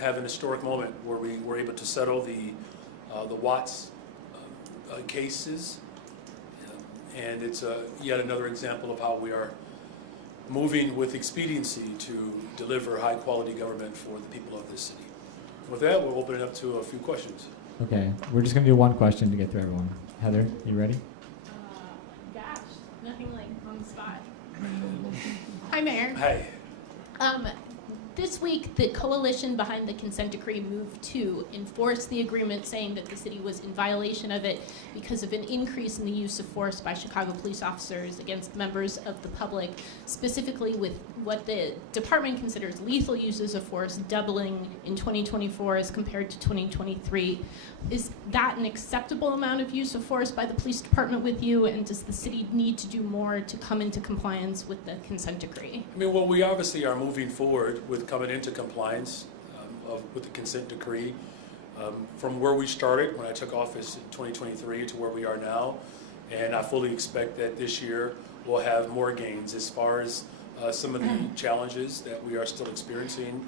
have an historic moment where we were able to settle the Watts cases, and it's yet another example of how we are moving with expediency to deliver high-quality government for the people of this city. With that, we'll open it up to a few questions. Okay, we're just gonna do one question to get through everyone. Heather, you ready? Gosh, nothing like on the spot. Hi, Mayor. Hi. This week, the coalition behind the consent decree moved to enforce the agreement, saying that the city was in violation of it because of an increase in the use of force by Chicago police officers against members of the public, specifically with what the department considers lethal uses of force doubling in 2024 as compared to 2023. Is that an acceptable amount of use of force by the police department with you, and does the city need to do more to come into compliance with the consent decree? I mean, well, we obviously are moving forward with coming into compliance with the consent decree. From where we started when I took office in 2023 to where we are now, and I fully expect that this year we'll have more gains as far as some of the challenges that we are still experiencing.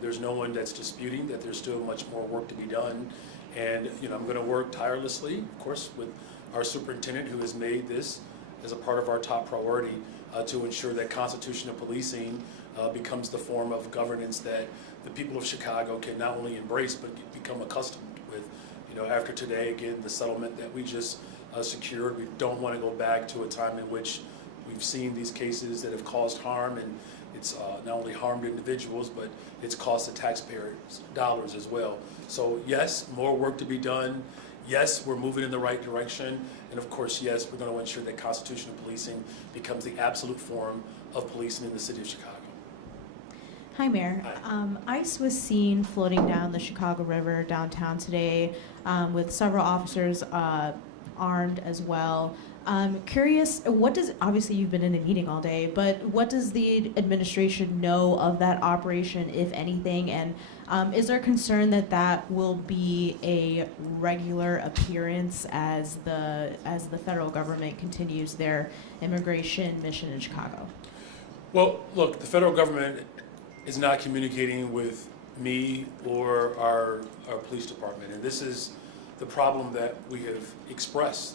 There's no one that's disputing that there's still much more work to be done, and I'm going to work tirelessly, of course, with our superintendent, who has made this as a part of our top priority to ensure that constitutional policing becomes the form of governance that the people of Chicago can not only embrace but become accustomed with. After today, again, the settlement that we just secured, we don't want to go back to a time in which we've seen these cases that have caused harm, and it's not only harmed individuals, but it's cost the taxpayers dollars as well. So yes, more work to be done. Yes, we're moving in the right direction. And of course, yes, we're going to ensure that constitutional policing becomes the absolute form of policing in the city of Chicago. Hi, Mayor. Hi. ICE was seen floating down the Chicago River downtown today with several officers armed as well. Curious, obviously you've been in a meeting all day, but what does the administration know of that operation, if anything? And is there concern that that will be a regular appearance as the federal government continues their immigration mission in Chicago? Well, look, the federal government is not communicating with me or our police department, and this is the problem that we have expressed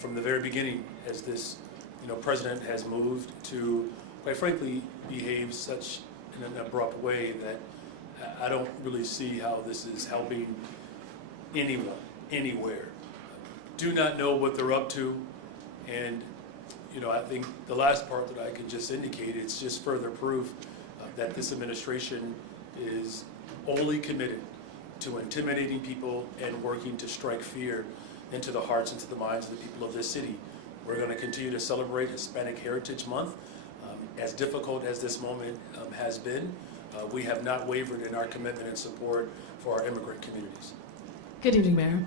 from the very beginning, as this president has moved to, quite frankly, behave such in an abrupt way that I don't really see how this is helping anyone, anywhere. Do not know what they're up to, and I think the last part that I can just indicate, it's just further proof that this administration is only committed to intimidating people and working to strike fear into the hearts, into the minds of the people of this city. We're going to continue to celebrate Hispanic Heritage Month. As difficult as this moment has been, we have not wavered in our commitment and support for our immigrant communities. Good evening, Mayor.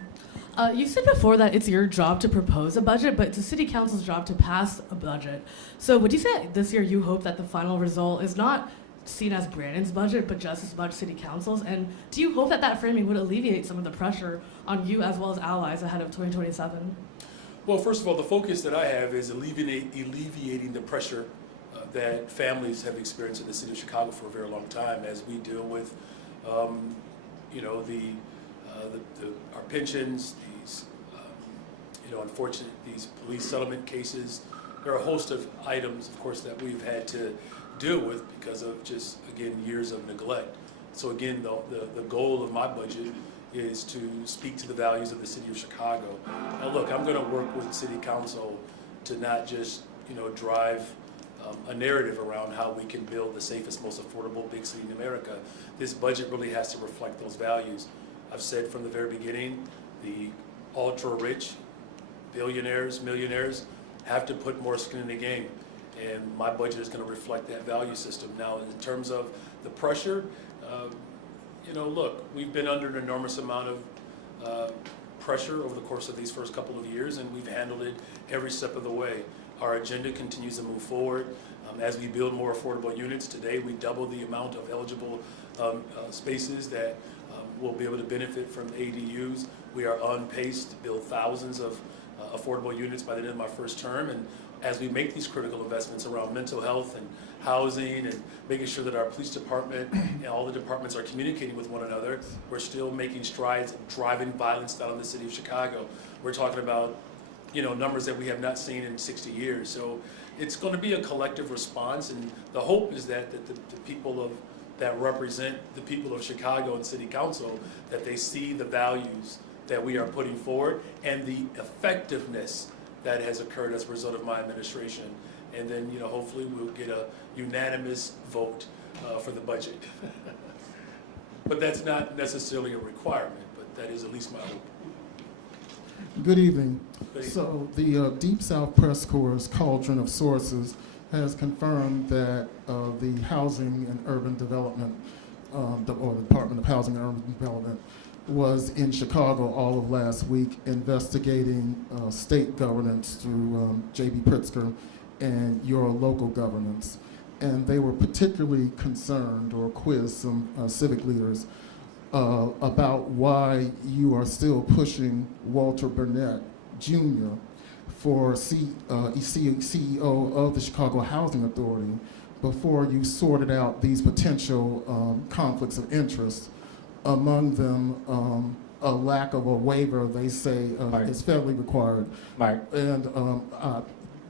You said before that it's your job to propose a budget, but it's the City Council's job to pass a budget. So would you say this year you hope that the final result is not seen as Brandon's budget, but just as much City Council's? And do you hope that that framing would alleviate some of the pressure on you as well as allies ahead of 2027? Well, first of all, the focus that I have is alleviating the pressure that families have experienced in the city of Chicago for a very long time as we deal with, our pensions, these, unfortunate, these police settlement cases. There are a host of items, of course, that we've had to deal with because of just, again, years of neglect. So again, the goal of my budget is to speak to the values of the city of Chicago. Now look, I'm going to work with City Council to not just, drive a narrative around how we can build the safest, most affordable big city in America. This budget really has to reflect those values. I've said from the very beginning, the ultra-rich, billionaires, millionaires, have to put more skin in the game. And my budget is going to reflect that value system. Now, in terms of the pressure, look, we've been under an enormous amount of pressure over the course of these first couple of years, and we've handled it every step of the way. Our agenda continues to move forward. As we build more affordable units, today we doubled the amount of eligible spaces that will be able to benefit from ADUs. We are on pace to build thousands of affordable units by the end of my first term. And as we make these critical investments around mental health and housing and making sure that our police department and all the departments are communicating with one another. We're still making strides in driving violence down in the city of Chicago. We're talking about, numbers that we have not seen in 60 years. So it's going to be a collective response, and the hope is that the people that represent the people of Chicago and City Council, that they see the values that we are putting forward and the effectiveness that has occurred as a result of my administration. And then, hopefully we'll get a unanimous vote for the budget. But that's not necessarily a requirement, but that is at least my hope. Good evening. Good evening. So the Deep South Press Corps' cauldron of sources has confirmed that the Housing and Urban Development, or the Department of Housing and Urban Development, was in Chicago all of last week investigating state governance through J.B. Pritzker and your local governance. And they were particularly concerned or quizzed some civic leaders about why you are still pushing Walter Burnett Jr. for CEO of the Chicago Housing Authority before you sorted out these potential conflicts of interest. Among them, a lack of a waiver, they say, is federally required. Mark. And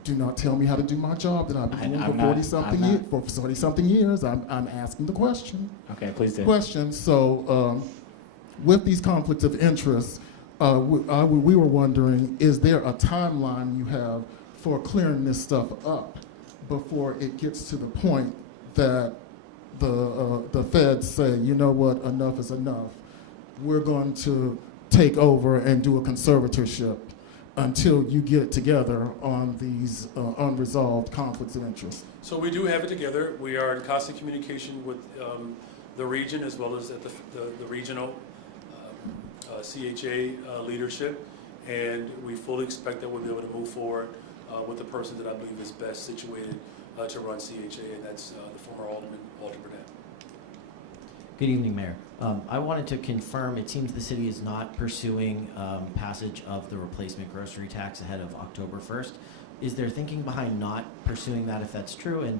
do not tell me how to do my job that I've been doing for 40-something years. I'm asking the question. Okay, please do. Question. So, with these conflicts of interest, we were wondering, is there a timeline you have for clearing this stuff up before it gets to the point that the feds say, you know what, enough is enough. We're going to take over and do a conservatorship until you get it together on these unresolved conflicts of interest? So we do have it together. We are in constant communication with the region as well as at the regional CHA leadership, and we fully expect that we'll be able to move forward with the person that I believe is best situated to run CHA, and that's the former Alderman Walter Burnett. Good evening, Mayor. I wanted to confirm, it seems the city is not pursuing passage of the replacement grocery tax ahead of October 1st. Is there thinking behind not pursuing that if that's true? And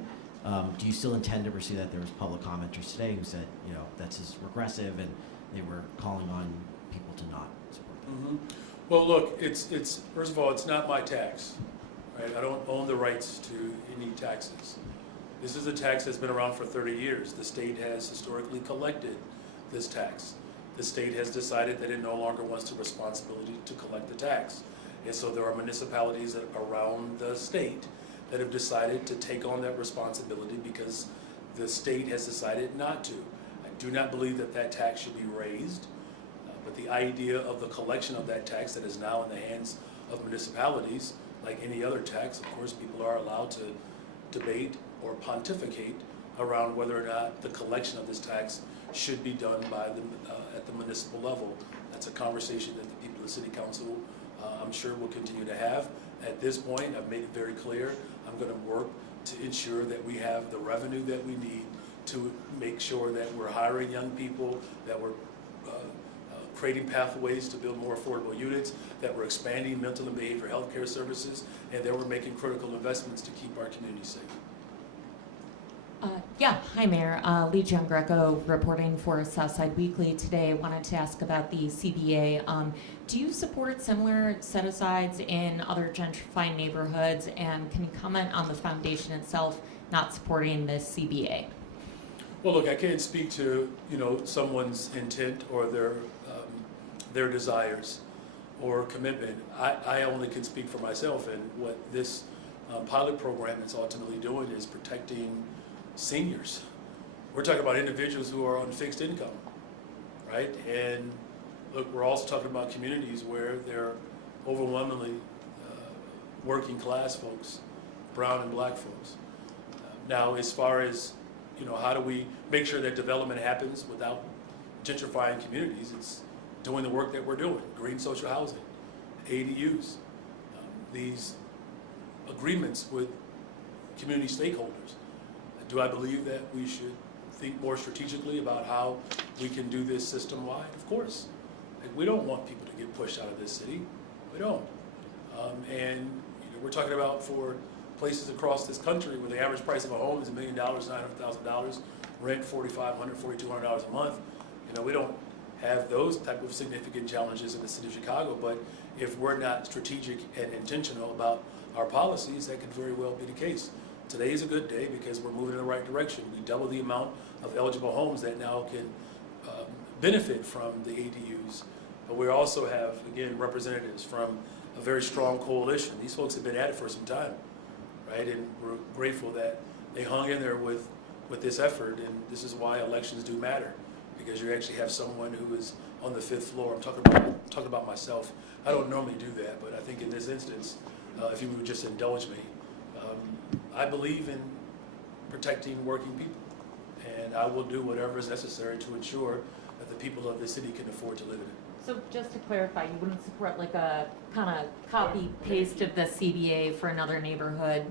do you still intend to pursue that? There was public commenters today who said, that's just regressive, and they were calling on people to not support that. Mm-hmm. Well, look, it's first of all, it's not my tax, right? I don't own the rights to any taxes. This is a tax that's been around for 30 years. The state has historically collected this tax. The state has decided that it no longer wants the responsibility to collect the tax. And so there are municipalities around the state that have decided to take on that responsibility because the state has decided not to. I do not believe that that tax should be raised, but the idea of the collection of that tax that is now in the hands of municipalities, like any other tax, of course, people are allowed to debate or pontificate around whether or not the collection of this tax should be done by at the municipal level. That's a conversation that the people of the City Council, I'm sure, will continue to have. At this point, I've made it very clear, I'm going to work to ensure that we have the revenue that we need to make sure that we're hiring young people, that we're creating pathways to build more affordable units, that we're expanding mental and behavioral health care services, and that we're making critical investments to keep our community safe. Hi Mayor, Lee John Greco reporting for Southside Weekly today. Wanted to ask about the CBA. Do you support similar set-asides in other gentrifying neighborhoods, and can you comment on the foundation itself not supporting this CBA? Well, look, I can't speak to someone's intent or their desires or commitment. I only can speak for myself, and what this pilot program is ultimately doing is protecting seniors. We're talking about individuals who are on fixed income, right? And look, we're also talking about communities where they're overwhelmingly working class folks, brown and black folks. Now, as far as how do we make sure that development happens without gentrifying communities, it's doing the work that we're doing, green social housing, ADUs, these agreements with community stakeholders. Do I believe that we should think more strategically about how we can do this system-wide? Of course. We don't want people to get pushed out of this city. We don't. And we're talking about for places across this country where the average price of a home is $1 million, $900,000, rent $4,500, $4,200 a month. You know, we don't have those type of significant challenges in the city of Chicago, but if we're not strategic and intentional about our policies, that could very well be the case. Today is a good day because we're moving in the right direction. We double the amount of eligible homes that now can benefit from the ADUs. But we also have, again, representatives from a very strong coalition. These folks have been at it for some time, right? And we're grateful that they hung in there with this effort, and this is why elections do matter, because you actually have someone who is on the fifth floor. I'm talking about myself. I don't normally do that, but I think in this instance, if you would just indulge me, I believe in protecting working people, and I will do whatever is necessary to ensure that the people of the city can afford to live in it. So just to clarify, you wouldn't support like a kind of copy paste of the CBA for another neighborhood?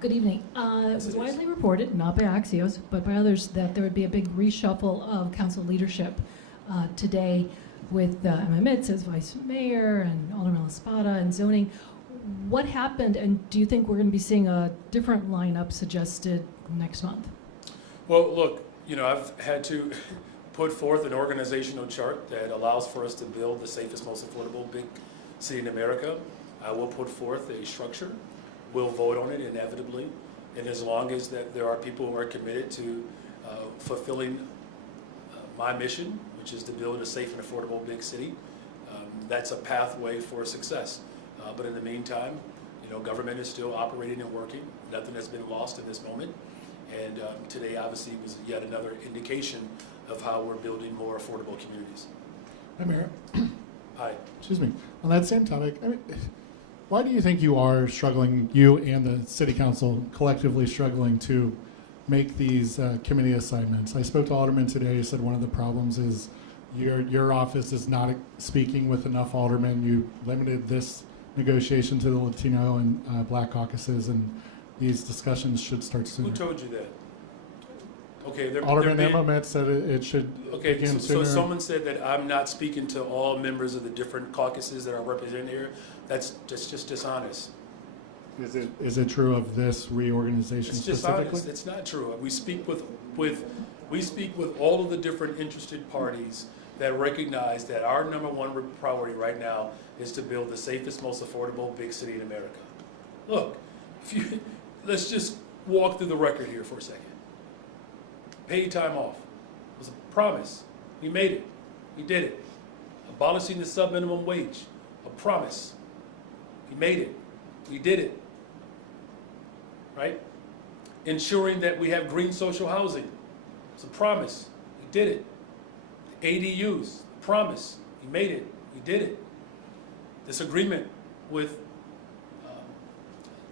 Good evening. It was widely reported, not by Axios, but by others, that there would be a big reshuffle of council leadership today with Emma Mitz as vice mayor and Alderman Espada and zoning. What happened, and do you think we're going to be seeing a different lineup suggested next month? Well, look, you know, I've had to put forth an organizational chart that allows for us to build the safest, most affordable big city in America. I will put forth a structure. We'll vote on it inevitably. And as long as that there are people who are committed to fulfilling my mission, which is to build a safe and affordable big city, that's a pathway for success. But in the meantime, you know, government is still operating and working. Nothing has been lost in this moment. And today obviously was yet another indication of how we're building more affordable communities. Hi, Mayor. Hi. Excuse me. On that same topic, I mean, why do you think you are struggling, you and the city council collectively struggling to make these committee assignments? I spoke to Alderman today. He said one of the problems is your office is not speaking with enough aldermen. You limited this negotiation to the Latino and Black caucuses, and these discussions should start sooner. Who told you that? Okay, Alderman Emma Metz said it should begin so sooner. someone said that I'm not speaking to all members of the different caucuses that are represented here. That's just dishonest. Is it true of this reorganization It's specifically? dishonest. It's not true. We speak with all of the different interested parties that recognize that our number one priority right now is to build the safest, most affordable big city in America. Look, let's just walk through the record here for a second. Paid time off. It was a promise. We made it. We did it. Abolishing the sub-minimum wage. A promise. We made it. We did it. Right? Ensuring that we have green social housing. It's a promise. We did it. ADUs. Promise. We made it. We did it. This agreement with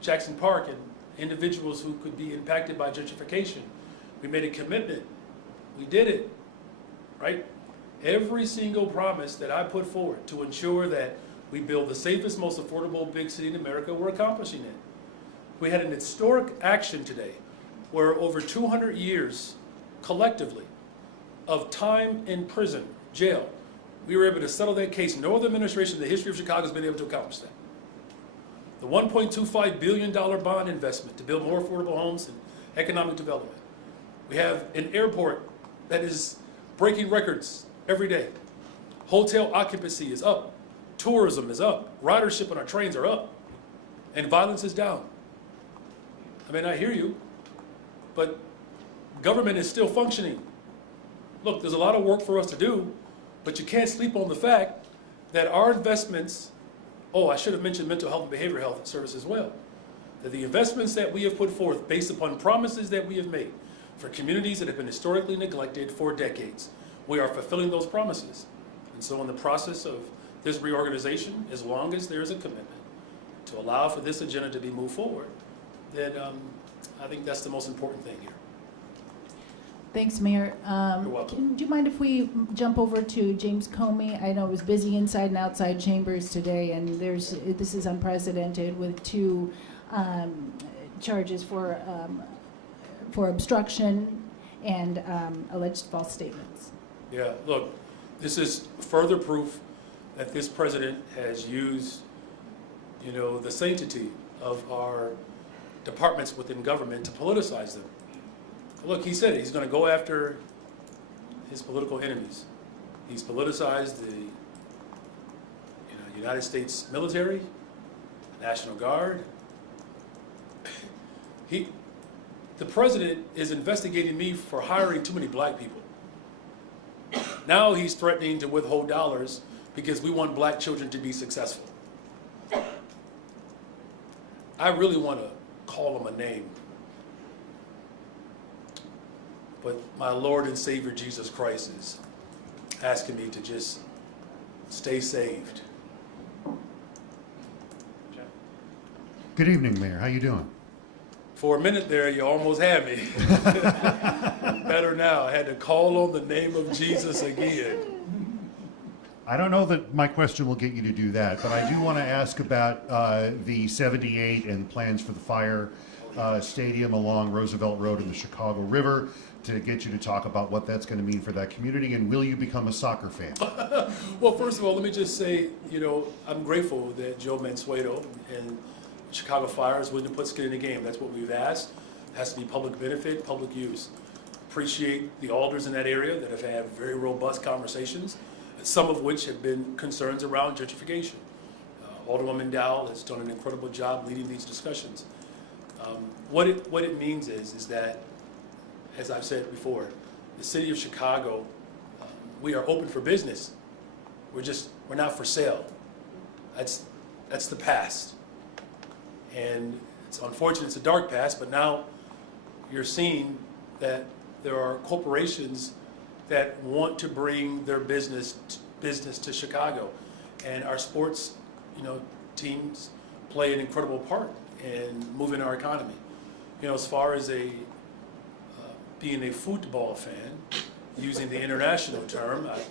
Jackson Park and individuals who could be impacted by gentrification. We made a commitment. We did it, right? Every single promise that I put forward to ensure that we build the safest, most affordable big city in America, we're accomplishing it. We had an historic action today where over 200 years collectively of time in prison, jail, we were able to settle that case. No other administration in the history of Chicago has been able to accomplish that. The $1.25 billion bond investment to build more affordable homes and economic development. We have an airport that is breaking records every day. Hotel occupancy is up. Tourism is up. Ridership on our trains are up. And violence is down. I mean, I hear you, but government is still functioning. Look, there's a lot of work for us to do, but you can't sleep on the fact that our investments, I should have mentioned mental health and behavioral health service as well, that the investments that we have put forth based upon promises that we have made for communities that have been historically neglected for decades, we are fulfilling those promises. And so in the process of this reorganization, as long as there is a commitment to allow for this agenda to be moved forward, then I think that's the most important thing here. Thanks, Mayor. You're welcome. Do you mind if we jump over to James Comey? I know it was busy inside and outside chambers today, and this is unprecedented with two charges for obstruction and alleged false statements. Yeah, look, this is further proof that this president has used you know, the sanctity of our departments within government to politicize them. Look, he said it, he's going to go after his political enemies. He's politicized the United States military, the National Guard. The president is investigating me for hiring too many black people. Now he's threatening to withhold dollars because we want black children to be successful. I really want to call him a name. But my Lord and Savior Jesus Christ is asking me to just stay saved. Good evening, Mayor. How you doing? For a minute there, you almost had me. Better now. I had to call on the name of Jesus again. I don't know that my question will get you to do that, but I do want to ask about the 78 and plans for the fire stadium along Roosevelt Road in the Chicago River, to get you to talk about what that's going to mean for that community, and will you become a soccer fan? Well, first of all, let me just say, you know, I'm grateful that Joe Mansueto and Chicago Fire is willing to put skin in the game. That's what we've asked. It has to be public benefit, public use. Appreciate the alders in that area that have had very robust conversations, some of which have been concerns around gentrification. Alderwoman Dowell has done an incredible job leading these discussions. What it means is that, as I've said before, the city of Chicago, we are open for business. We're not for sale. That's the past. And it's unfortunate, it's a dark past, but now you're seeing that there are corporations that want to bring their business to Chicago. And our sports, teams play an incredible part in moving our economy. As far as being a football fan, using the international term, I'm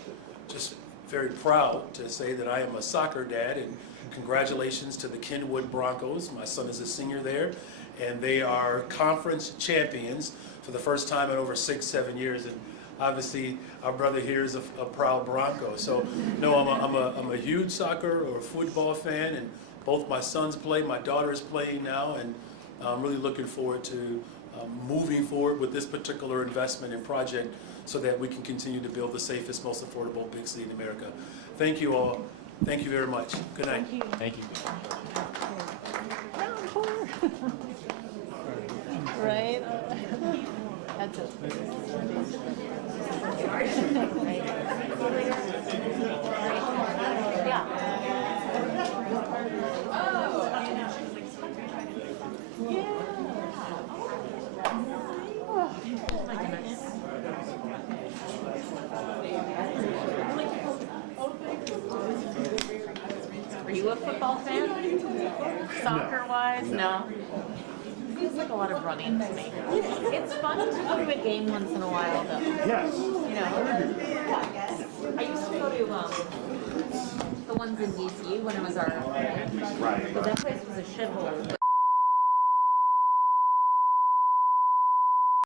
just very proud to say that I am a soccer dad, and congratulations to the Kenwood Broncos. My son is a senior there, and they are conference champions for the first time in over 6-7 years. And obviously, our brother here is a proud Bronco. So, no, I'm a huge soccer or football fan, and both my sons play. My daughter is playing now, and I'm really looking forward to moving forward with this particular investment and project so that we can continue to build the safest, most affordable big city in America. Thank you all. Thank you very much. Good night. Thank you. Round 4. Right? That's it. Are you a football fan? Soccer-wise, no. Feels like a lot of running to me. It's fun to go to a game once in a while, though. Yes. I used to go to the ones in DC when it was our. Right. But that place was a shithole.